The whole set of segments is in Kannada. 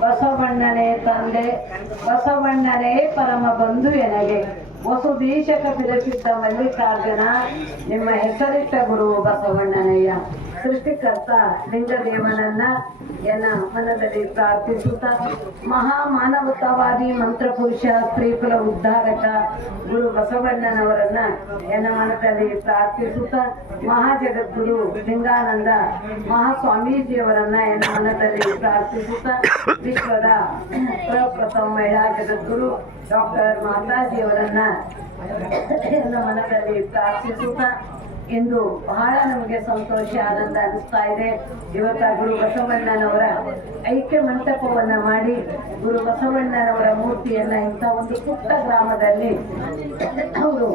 ಬಸವಣ್ಣನೇ ತಂದೆ ಬಸವಣ್ಣನೇ ಪರಮ ಬಂಧು ಎನಗೆ. ವಸುದೀಶಕ ಫಿರಸಿದ್ದ ಮಲ್ಲಿಕಾರ್ಜುನ ನಿಮ್ಮ ಹೆಸರಿಟ್ಟ ಗುರು ಬಸವಣ್ಣನಯ್ಯ. ಸೃಷ್ಟಿಕರ್ತ ಲಿಂಗದೇವನನ್ನ ಎನ್ನ ಮನದಲ್ಲಿ ಪ್ರಾರ್ಥಿಸುತ್ತಾ ಮಹಾ ಮಾನವತಾವಾದಿ ಮಂತ್ರಪುರುಷ ಸ್ತ್ರೀಕುಲ ಉದ್ಧಾರಕ ಗುರು ಬಸವಣ್ಣನವರನ್ನ ಎನ್ನ ಮನದಲ್ಲಿ ಪ್ರಾರ್ಥಿಸುತ್ತಾ ಮಹಾಜಗದ್ಗುರು ಲಿಂಗಾನಂದ ಮಹಾಸ್ವಾಮೀಜಿಯವರನ್ನ ಎನ್ನ ಮನದಲ್ಲಿ ಪ್ರಾರ್ಥಿಸುತ್ತಾ ವಿಶ್ವದ ಪ್ರಪ್ರಥಮ ಮಹಿಳಾ ಜಗದ್ಗುರು ಡಾಕ್ಟರ್ ಮಾತಾಜಿಯವರನ್ನ ಎನ್ನ ಮನದಲ್ಲಿ ಪ್ರಾರ್ಥಿಸುತ್ತಾ ಇಂದು ಬಹಳ ನಮಗೆ ಸಂತೋಷ ಆನಂದ ಅನಿಸ್ತಾ ಇದೆ. ಇವತ್ತ ಗುರು ಬಸವಣ್ಣನವರ ಐಕ್ಯ ಮಂಟಪವನ್ನ ಮಾಡಿ ಗುರು ಬಸವಣ್ಣನವರ ಮೂರ್ತಿಯನ್ನ ಇಂಥ ಒಂದು ಪುಟ್ಟ ಗ್ರಾಮದಲ್ಲಿ ಅವರು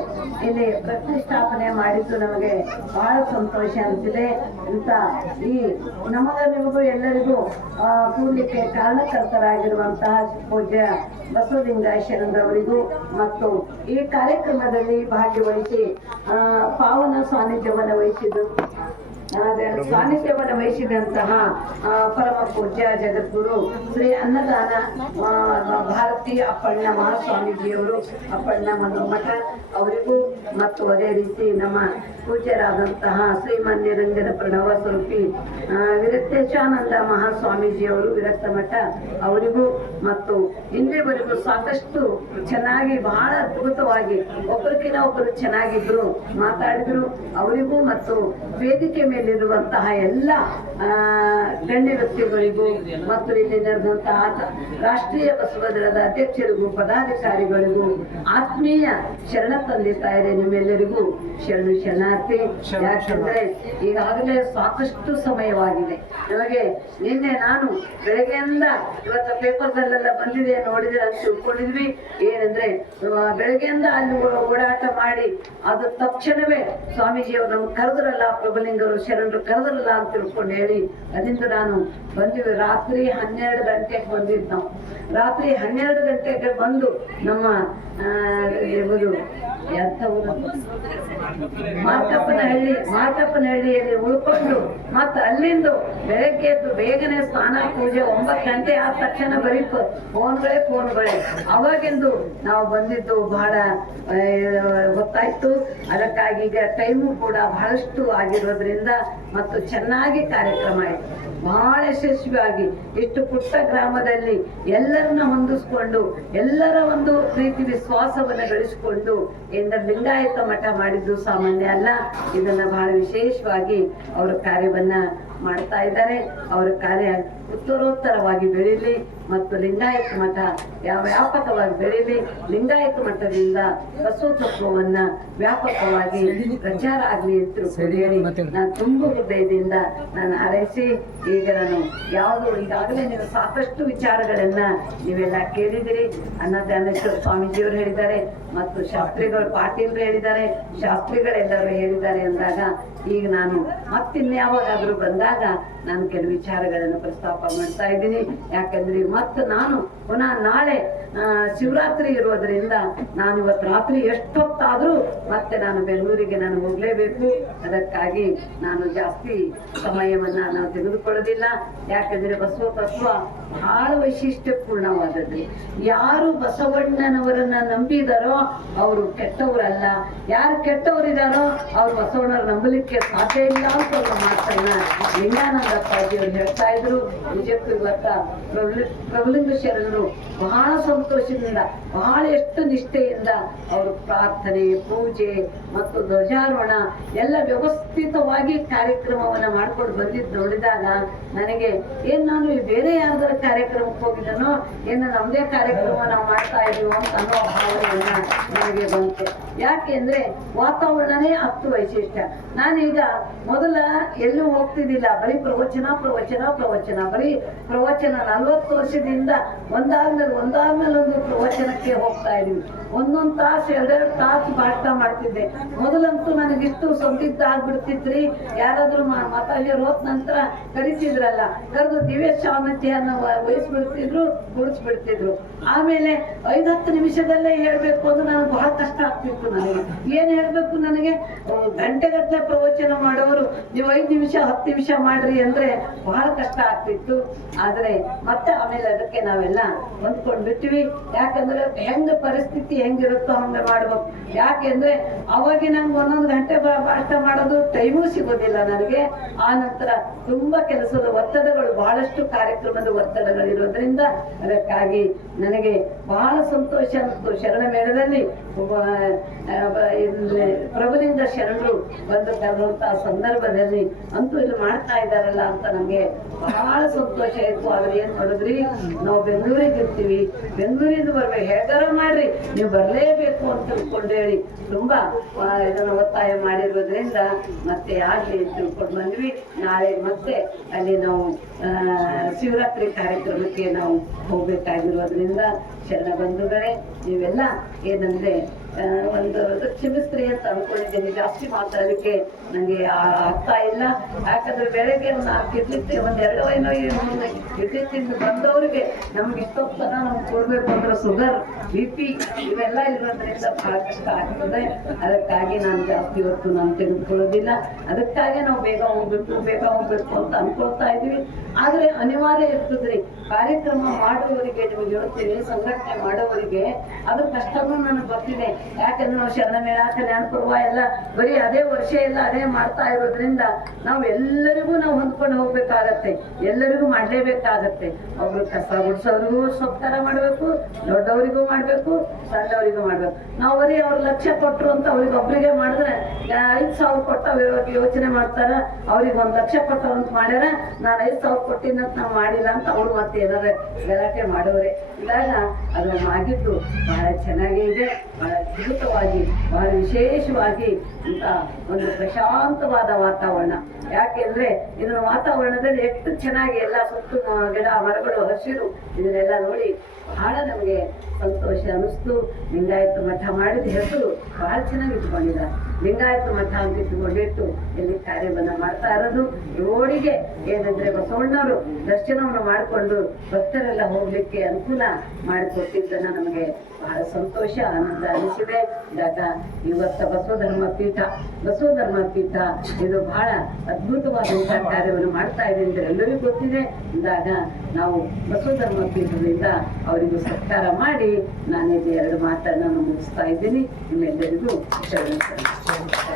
ಇಲ್ಲಿ ಪ್ರತಿಷ್ಠಾಪನೆ ಮಾಡಿದ್ದು ನಮಗೆ ಬಹಳ ಸಂತೋಷ ಅನಿಸಿದೆ. ಇಂಥ ಈ ನಮಗ ನಿಮಗೂ ಎಲ್ಲರಿಗೂ ಕೂಡಲಿಕ್ಕೆ ಕಾರಣಕರ್ತರಾಗಿರುವಂತಹ ಪೂಜ್ಯ ಬಸವಲಿಂಗಾಶರಣರವರಿಗೂ ಮತ್ತು ಈ ಕಾರ್ಯಕ್ರಮದಲ್ಲಿ ಭಾಗವಹಿಸಿ ಪಾವನ ಸಾನ್ನಿಧ್ಯವನ್ನು ವಹಿಸಿದ್ದು. ಆದರೆ ಸಾನ್ನಿಧ್ಯವನ್ನು ವಹಿಸಿದಂತಹ ಪರಮ ಪೂಜ್ಯ ಜಗದ್ಗುರು ಶ್ರೀ ಅನ್ನದಾನ ಭಾರತೀಯ ಭಾರತಿ ಅಪ್ಪಣ್ಣ ಮಹಾಸ್ವಾಮೀಜಿಯವರು ಅಪ್ಪಣ್ಣ ಮನೋಮಠ, ಅವರಿಗೂ ಮತ್ತು ಅದೇ ರೀತಿ ನಮ್ಮ ಪೂಜ್ಯರಾದಂತಹ ಶ್ರೀಮಾನ್ಯ ರಂಜನ ಪ್ರಣವ ಸ್ವರೂಪಿ ವಿರಕ್ತೇಶಾನಂದ ಮಹಾಸ್ವಾಮೀಜಿಯವರು, ವಿರಕ್ತ ಮಠ ಅವರಿಗೂ ಮತ್ತು ಇಲ್ಲಿವರೆಗೂ ಸಾಕಷ್ಟು ಚೆನ್ನಾಗಿ ಬಹಳ ಅದ್ಭುತವಾಗಿ ಒಬ್ಬರಿಗಿನ ಒಬ್ಬರು ಚೆನ್ನಾಗಿದ್ರು, ಮಾತಾಡಿದ್ರು, ಅವರಿಗೂ ಮತ್ತು ವೇದಿಕೆ ಮೇಲಿರುವಂತಹ ಎಲ್ಲ ಗಣ್ಯ ವ್ಯಕ್ತಿಗಳಿಗೂ ಮತ್ತು ಇಲ್ಲಿ ನಡೆದಂತಹ ರಾಷ್ಟ್ರೀಯ ಬಸವ ದಳದ ಅಧ್ಯಕ್ಷರಿಗೂ, ಪದಾಧಿಕಾರಿಗಳಿಗೂ ಆತ್ಮೀಯ ಶರಣ ತಂದಿರ್ತಾ ಇದೆ ನಿಮ್ಮೆಲ್ಲರಿಗೂ. ಶರಣು. ಶರಣಾರ್ಥಿ ಯಾಕಂದ್ರೆ ಈಗಾಗಲೇ ಸಾಕಷ್ಟು ಸಮಯವಾಗಿದೆ. ನಮಗೆ ನಿನ್ನೆ ನಾನು ಬೆಳಗ್ಗೆಯಿಂದ ಇವತ್ತು ಪೇಪರ್ದಲ್ಲೆಲ್ಲ ಬಂದಿದೆ ನೋಡಿದ್ರೆ ಅಂತ ತಿಳ್ಕೊಂಡಿದ್ವಿ. ಏನಂದ್ರೆ ಬೆಳಗ್ಗೆಯಿಂದ ಅಲ್ಲಿ ಓಡಾಟ ಮಾಡಿ ಅದು ತಕ್ಷಣವೇ ಸ್ವಾಮೀಜಿಯವರು ನಮ್ಗೆ ಕರೆದ್ರಲ್ಲ ಪ್ರಭಲಿಂಗರು ಶರಣರು ಕರೆದ್ರಲ್ಲ ಅಂತ ತಿಳ್ಕೊಂಡು ಹೇಳಿ ಅದಿಂದ ನಾನು ಬಂದಿವಿ ರಾತ್ರಿ ಹನ್ನೆರಡು ಗಂಟೆಗೆ ಬಂದಿದ್ದು ನಾವು. ರಾತ್ರಿ ಹನ್ನೆರಡು ಗಂಟೆಗೆ ಬಂದು ನಮ್ಮ ಊರು? ಮಾತಪ್ಪನಹಳ್ಳಿ, ಮಾತಪ್ಪನಹಳ್ಳಿಯಲ್ಲಿ ಉಳ್ಕೊಂಡು ಮತ್ತೆ ಅಲ್ಲಿಂದ ಬೆಳಗ್ಗೆ ಎದ್ದು ಬೇಗನೆ ಸ್ನಾನ ಪೂಜೆ ಒಂಬತ್ತು ಗಂಟೆ ಆದ ತಕ್ಷಣ ಬರೀ ಫ- ಫೋನ್ಗಳೇ ಫೋನ್ಗಳೇ ಅವಾಗಿಂದು ನಾವು ಬಂದಿದ್ದು ಬಹಳ ಗೊತ್ತಾಯ್ತು. ಅದಕ್ಕಾಗಿ ಈಗ ಟೈಮು ಕೂಡ ಬಹಳಷ್ಟು ಆಗಿರೋದ್ರಿಂದ ಮತ್ತು ಚೆನ್ನಾಗಿ ಕಾರ್ಯಕ್ರಮ ಆಯ್ತು. ಬಹಳ ಯಶಸ್ವಿಯಾಗಿ ಇಷ್ಟು ಪುಟ್ಟ ಗ್ರಾಮದಲ್ಲಿ ಎಲ್ಲರನ್ನ ಹೊಂದಿಸ್ಕೊಂಡು, ಎಲ್ಲರ ಒಂದು ಪ್ರೀತಿ, ವಿಶ್ವಾಸವನ್ನು ಗಳಿಸಿಕೊಂಡು ಎಂದ ಲಿಂಗಾಯತ ಮಠ ಮಾಡಿದ್ದು ಸಾಮಾನ್ಯ ಅಲ್ಲ. ಇದನ್ನ ಬಹಳ ವಿಶೇಷವಾಗಿ ಅವರ ಕಾರ್ಯವನ್ನ ಮಾಡ್ತಾ ಇದ್ದಾರೆ. ಅವರ ಕಾರ್ಯ ಉತ್ತರೋತ್ತರವಾಗಿ ಬೆಳೀಲಿ. ಮತ್ತು ಲಿಂಗಾಯತ ಮಠ ಯಾವ ವ್ಯಾಪಕವಾಗಿ ಬೆಳೆಯಲಿ ಲಿಂಗಾಯತ ಮಠದಿಂದ ಬಸವತತ್ವವನ್ನ ವ್ಯಾಪಕವಾಗಿ ಪ್ರಚಾರ ಆಗಲಿ ಅಂತ ಹೇಳಿ ನಾನು ತುಂಬ ಹೃದಯದಿಂದ ನಾನು ಹಾರೈಸಿ ಈಗ ನಾನು ಯಾವುದು ಈಗಾಗಲೇ ನೀವು ಸಾಕಷ್ಟು ವಿಚಾರಗಳನ್ನ ನೀವೆಲ್ಲ ಕೇಳಿದಿರಿ ಅನ್ನದಾನೇಶ್ವರ ಸ್ವಾಮೀಜಿಯವರು ಹೇಳಿದ್ದಾರೆ ಮತ್ತು ಶಾಸ್ತ್ರಿಗಳು ಪಾಟೀಲ್ರು ಹೇಳಿದ್ದಾರೆ ಶಾಸ್ತ್ರಿಗಳೆಲ್ಲರೂ ಹೇಳಿದ್ದಾರೆ ಅಂದಾಗ ಈಗ ನಾನು ಮತ್ತಿನ್ಯಾವಾಗಾದ್ರೂ ಬಂದಾಗ ನಾನು ಕೆಲವು ವಿಚಾರಗಳನ್ನು ಪ್ರಸ್ತಾಪ ಮಾಡ್ತಾ ಇದ್ದೀನಿ. ಯಾಕಂದ್ರೆ ಮತ್ತೆ ನಾನು ಪುನಃ ನಾಳೆ ಶಿವರಾತ್ರಿ ಇರೋದ್ರಿಂದ ನಾನು ಇವತ್ತು ರಾತ್ರಿ ಎಷ್ಟೊತ್ತಾದ್ರೂ ಮತ್ತೆ ನಾನು ಬೆಂಗಳೂರಿಗೆ ನಾನು ಹೋಗ್ಲೇಬೇಕು. ಅದಕ್ಕಾಗಿ ನಾನು ಜಾಸ್ತಿ ಸಮಯವನ್ನ ನಾವು ತೆಗೆದುಕೊಳ್ಳೋದಿಲ್ಲ. ಯಾಕಂದ್ರೆ ಬಸವ ತತ್ವ ಬಹಳ ವೈಶಿಷ್ಟ್ಯಪೂರ್ಣವಾದದ್ದು. ಯಾರು ಬಸವಣ್ಣನವರನ್ನ ನಂಬಿದಾರೋ ಅವರು ಕೆಟ್ಟವರಲ್ಲ. ಯಾರು ಕೆಟ್ಟವರಿದಾರೋ ಅವ್ರು ಬಸವಣ್ಣವ್ರ ನಂಬಲಿಕ್ಕೆ ಸಾಧ್ಯ ಇಲ್ಲ ಅಂತ ಅವ್ರ ಮಾತನ್ನ ಲಿಂಗಾನಂದಪ್ಪಾಜಿ ಅವ್ರು ಹೇಳ್ತಾ ಇದ್ರು. ನಿಜಕ್ಕೂ ಇವತ್ತ ಪ್ರಬಲಿಂಗ ಪ್ರಭುಲಿಂಗ ಶರಣರು ಬಹಳ ಸಂತೋಷದಿಂದ, ಬಹಳ ಎಷ್ಟು ನಿಷ್ಠೆಯಿಂದ ಅವರು ಪ್ರಾರ್ಥನೆ, ಪೂಜೆ ಮತ್ತು ಧ್ವಜಾರೋಹಣ ಎಲ್ಲ ವ್ಯವಸ್ಥಿತವಾಗಿ ಕಾರ್ಯಕ್ರಮವನ್ನ ಮಾಡ್ಕೊಂಡು ಬಂದಿದ್ದು ನೋಡಿದಾಗ ನನಗೆ, ಏನ್ ನಾನು ಬೇರೆ ಯಾವ್ದಾರ ಕಾರ್ಯಕ್ರಮಕ್ಕೆ ಹೋಗಿದನೋ ಏನು ನಮ್ದೇ ಕಾರ್ಯಕ್ರಮ ನಾವು ಮಾಡ್ತಾ ಇದೀವೋ ಅಂತ ಅನ್ನೋ ಭಾವನೆಯನ್ನ ನನಗೆ ಬಂತು. ಯಾಕೆ ಅಂದ್ರೆ ವಾತಾವರಣನೇ ಅಷ್ಟು ವೈಶಿಷ್ಟ್ಯ. ನಾನೀಗ ಮೊದಲ ಎಲ್ಲೂ ಹೋಗ್ತಿದ್ದಿಲ್ಲ. ಬರೀ ಪ್ರವಚನ ಪ್ರವಚನ ಪ್ರವಚನ. ಬರೀ ಪ್ರವಚನ ನಲ್ವತ್ತು ವರ್ಷದಿಂದ ಒಂದಾದ್ಮೇಲೆ ಒಂದಾದ್ಮೇಲೆ ಒಂದು ಪ್ರವಚನಕ್ಕೆ ಹೋಗ್ತಾ ಇದೀವಿ ಒಂದೊಂದು ತಾಸು ಎರಡೆರಡು ತಾಸು ಪಾಠ ಮಾಡ್ತಿದ್ದೆ. ಮೊದಲಂತೂ ನನಗಿಷ್ಟು ಸಂದಿಗ್ಧ ಆಗ್ಬಿಡ್ತಿದ್ರಿ ಯಾರಾದ್ರೂ ಮಾ- ಮಾತಾಡಿಯವ್ರು ಹೋದ ನಂತರ ಕರಿತಿದ್ರಲ್ಲ. ಕರೆದು ದಿವ್ಯ ಶಾವನತಿಯನ್ನು ವಹಿಸ್ಬಿಡ್ತಿದ್ರು ಗುಡಿಸ್ಬಿಡ್ತಿದ್ರು ಆಮೇಲೆ ಐದತ್ತು ನಿಮಿಷದಲ್ಲೇ ಹೇಳ್ಬೇಕು ಅಂದ್ರೆ ನನಗೆ ಬಹಳ ಕಷ್ಟ ಆಗ್ತಿತ್ತು ನನಗೆ. ಏನ್ ಹೇಳ್ಬೇಕು ನನಗೆ? ಗಂಟೆಗಟ್ಟಲೆ ಪ್ರವಚನ ಮಾಡೋರು, ನೀವು ಐದು ನಿಮಿಷ, ಹತ್ತು ನಿಮಿಷ ಮಾಡ್ರಿ ಅಂದ್ರೆ ಬಹಳ ಕಷ್ಟ ಆಗ್ತಿತ್ತು. ಆದ್ರೆ ಮತ್ತೆ ಆಮೇಲೆ ಅದಕ್ಕೆ ನಾವೆಲ್ಲ ಹೊಂದ್ಕೊಂಡ್ ಬಿಟ್ಟಿವಿ ಯಾಕಂದ್ರೆ ಹೆಂಗ ಪರಿಸ್ಥಿತಿ ಹೆಂಗಿರುತ್ತೋ ಹಂಗ ಮಾಡ್ಬೇಕು. ಯಾಕೆಂದ್ರೆ ಅವಾಗ ನಂಗೆ ಒಂದೊಂದು ಗಂಟೆ ಭಾಷಣ ಮಾಡೋದು ಟೈಮೂ ಸಿಗೋದಿಲ್ಲ ನನಗೆ. ಆ ನಂತರ ತುಂಬಾ ಕೆಲಸದ ಒತ್ತಡಗಳು, ಬಹಳಷ್ಟು ಕಾರ್ಯಕ್ರಮದ ಒತ್ತಡಗಳಿರೋದ್ರಿಂದ ಅದಕ್ಕಾಗಿ ನನಗೆ ಬಹಳ ಸಂತೋಷ ಅನಿಸ್ತು. ಶರಣ ಮೇಳದಲ್ಲಿ ಪ್ರಭುಲಿಂಗ ಶರಣರು ಬಂದು ಕರೆದಂತ ಸಂದರ್ಭದಲ್ಲಿ ಅಂತೂ ಇಲ್ಲಿ ಮಾಡ್ತಾ ಇದ್ದಾರಲ್ಲ ಅಂತ ನಮ್ಗೆ ಬಹಳ ಸಂತೋಷ ಆಯ್ತು. ಆದ್ರೆ ಏನ್ ಮಾಡಿದ್ರಿ? ನಾವು ಬೆಂಗಳೂರಿಗೆ ಇರ್ತೀವಿ. ಬೆಂಗಳೂರಿಂದ ಬರ್ಬೇಕು ಹೇಗಾರ ಮಾಡ್ರಿ. ನೀವು ಬರಲೇಬೇಕು ಅಂತ ತಿಳ್ಕೊಂಡು ಹೇಳಿ. ತುಂಬಾ ಇದನ್ನು ಒತ್ತಾಯ ಮಾಡಿರೋದ್ರಿಂದ ಮತ್ತೆ ಆಗ್ಲಿ ತಿಳ್ಕೊಂಡು ಬಂದ್ವಿ. ನಾಳೆ ಮತ್ತೆ ಅಲ್ಲಿ ನಾವು ಶಿವರಾತ್ರಿ ಕಾರ್ಯಕ್ರಮಕ್ಕೆ ನಾವು ಹೋಗ್ಬೇಕಾಗಿರೋದ್ರಿಂದ, ಶರಣ ಬಂಧುಗಳೇ, ನೀವೆಲ್ಲ ಏನಂದ್ರೆ ಒಂದು ಕ್ಷಮಿಸ್ತ್ರಿ ಅಂತ ಅನ್ಕೊಂಡಿದ್ದೀನಿ. ಜಾಸ್ತಿ ಮಾತಾಡಲಿಕ್ಕೆ ನಂಗೆ ಆ- ಆಗ್ತಾ ಇಲ್ಲ. ಯಾಕಂದ್ರೆ ಬೆಳಗ್ಗೆ ನಾಲ್ಕು ಎರಡು ಏನೋ ಏನು ಇಡ್ಲಿ ತಿಂದು ಬಂದವರಿಗೆ ನಮ್ಗೆ ತನ ನಮ್ಗೆ ಕೊಡ್ಬೇಕು ಅಂದ್ರೆ ಶುಗರ್ ಬಿ ಪಿ ಇವೆಲ್ಲ ಇರೋದ್ರಿಂದ ಬಹಳ ಕಷ್ಟ ಆಗ್ತದೆ. ಅದಕ್ಕಾಗಿ ನಾನು ಜಾಸ್ತಿ ಹೊತ್ತು ನಾನು ತೆಗೆದುಕೊಳ್ಳೋದಿಲ್ಲ. ಅದಕ್ಕಾಗಿ ನಾವು ಬೇಗ ಹೋಗ್ಬೇಕು ಬೇಗ ಹೋಗ್ಬೇಕು ಅಂತ ಅನ್ಕೊಳ್ತಾ ಇದೀವಿ ಆದ್ರೆ ಅನಿವಾರ್ಯ ಇರ್ತದ್ರಿ, ಕಾರ್ಯಕ್ರಮ ಮಾಡುವವರಿಗೆ, ನಿಮಗೆ ಹೇಳ್ತೀನಿ, ಸಂಘಟನೆ ಮಾಡೋವರಿಗೆ ಅದ್ರ ಕಷ್ಟನೂ ನನಗೆ ಗೊತ್ತಿದೆ. ಯಾಕಂದ್ರೆ ನಾವು ಶರಣ ಮೇಳ ಕಲ್ಯಾಣ ಪರ್ವ ಎಲ್ಲ ಬರೀ ಅದೇ ವರ್ಷ ಎಲ್ಲ ಅದೇ ಮಾಡ್ತಾ ಇರೋದ್ರಿಂದ ನಾವು ಎಲ್ಲರಿಗೂ ನಾವು ಹೊಂದ್ಕೊಂಡು ಹೋಗ್ಬೇಕಾಗತ್ತೆ, ಎಲ್ಲರಿಗೂ ಮಾಡ್ಲೇಬೇಕಾಗತ್ತೆ. ಅವರು ಕಸ ಗುಡ್ಸೋರಿಗೂ ಥರ ಮಾಡಬೇಕು, ದೊಡ್ಡವರಿಗೂ ಮಾಡಬೇಕು, ಸಣ್ಣವರಿಗೂ ಮಾಡ್ಬೇಕು. ನಾವು ಬರೀ ಅವ್ರ ಲಕ್ಷ ಕೊಟ್ರು ಅಂತ ಅವ್ರಿಗೆ ಒಬ್ರಿಗೆ ಮಾಡಿದ್ರೆ ಐದು ಸಾವಿರ ಸಾವಿರ ಅವ್ರಿಗೆ ಯೋಚನೆ ಮಾಡ್ತಾರ, ಅವ್ರಿಗೆ ಒಂದು ಲಕ್ಷ ಕೊಟ್ಟರು ಅಂತ ಮಾಡ್ಯಾರ, ನಾನು ಐದ್ ಸಾವಿರ ಕೊಟ್ಟಿನಂತ ನಾವು ಮಾಡಿಲ್ಲ ಅಂತ ಅವ್ರು ಮತ್ತೆ ಏನಾರ ಗಲಾಟೆ ಮಾಡೋರೆ. ಇವಾಗ ಅದು ಆಗಿದ್ದು ಬಹಳ ಚೆನ್ನಾಗೇ ಇದೆ, ಬಹಳ ಅದ್ಭುತವಾಗಿ ಬಹಳ ವಿಶೇಷವಾಗಿ ಅಂತ ಒಂದು ಪ್ರಶಾಂತವಾದ ವಾತಾವರಣ. ಯಾಕೆಂದ್ರೆ ಇದರ ವಾತಾವರಣದಲ್ಲಿ ಎಷ್ಟು ಚೆನ್ನಾಗಿ ಎಲ್ಲ ಸುತ್ತು ಗಿಡ, ಮರಗಳು, ಹಸಿರು, ಇದನ್ನೆಲ್ಲ ನೋಡಿ ಬಹಳ ನಮಗೆ ಸಂತೋಷ ಅನಿಸ್ತು ಲಿಂಗಾಯತ ಮಠ ಮಾಡಿದ ಹೆಸರು ಬಹಳ ಚೆನ್ನಾಗಿ ಇಟ್ಕೊಂಡಿದ್ದಾರೆ ಲಿಂಗಾಯತ ಮಠ ಅಂತ ಇಟ್ಟುಕೊಂಡಿಟ್ಟು ಇಲ್ಲಿ ಕಾರ್ಯವನ್ನ ಮಾಡ್ತಾ ಇರೋದು. ರೋಡಿಗೆ ಏನಂದ್ರೆ ಬಸವಣ್ಣವರು ದರ್ಶನವನ್ನು ಮಾಡಿಕೊಂಡು ಭಕ್ತರೆಲ್ಲ ಹೋಗ್ಲಿಕ್ಕೆ ಅನುಕೂಲ ಮಾಡಿಕೊಟ್ಟಿದ್ದನ್ನ ನಮಗೆ ಬಹಳ ಸಂತೋಷ, ಆನಂದ ಅನಿಸಿದೆ. ಇವಾಗ ಇವತ್ತ ಬಸವ ಧರ್ಮ ಪೀಠ ಬಸವ ಧರ್ಮ ಪೀಠ ಇದು ಬಹಳ ಅದ್ಭುತವಾದಂತಹ ಕಾರ್ಯವನ್ನು ಮಾಡ್ತಾ ಇದೆ ಅಂತ ಎಲ್ಲರಿಗೂ ಗೊತ್ತಿದೆ. ಇದಾಗ ನಾವು ಬಸವ ಧರ್ಮ ಪೀಠದಿಂದ ಅವರಿಗೂ ಸತ್ಕಾರ ಮಾಡಿ ನಾನಿದು ಎರಡು ಮಾತನ್ನು ಮುಗಿಸ್ತಾ ಇದ್ದೀನಿ. ನಿಮ್ಮೆಲ್ಲರಿಗೂ ಶರಣ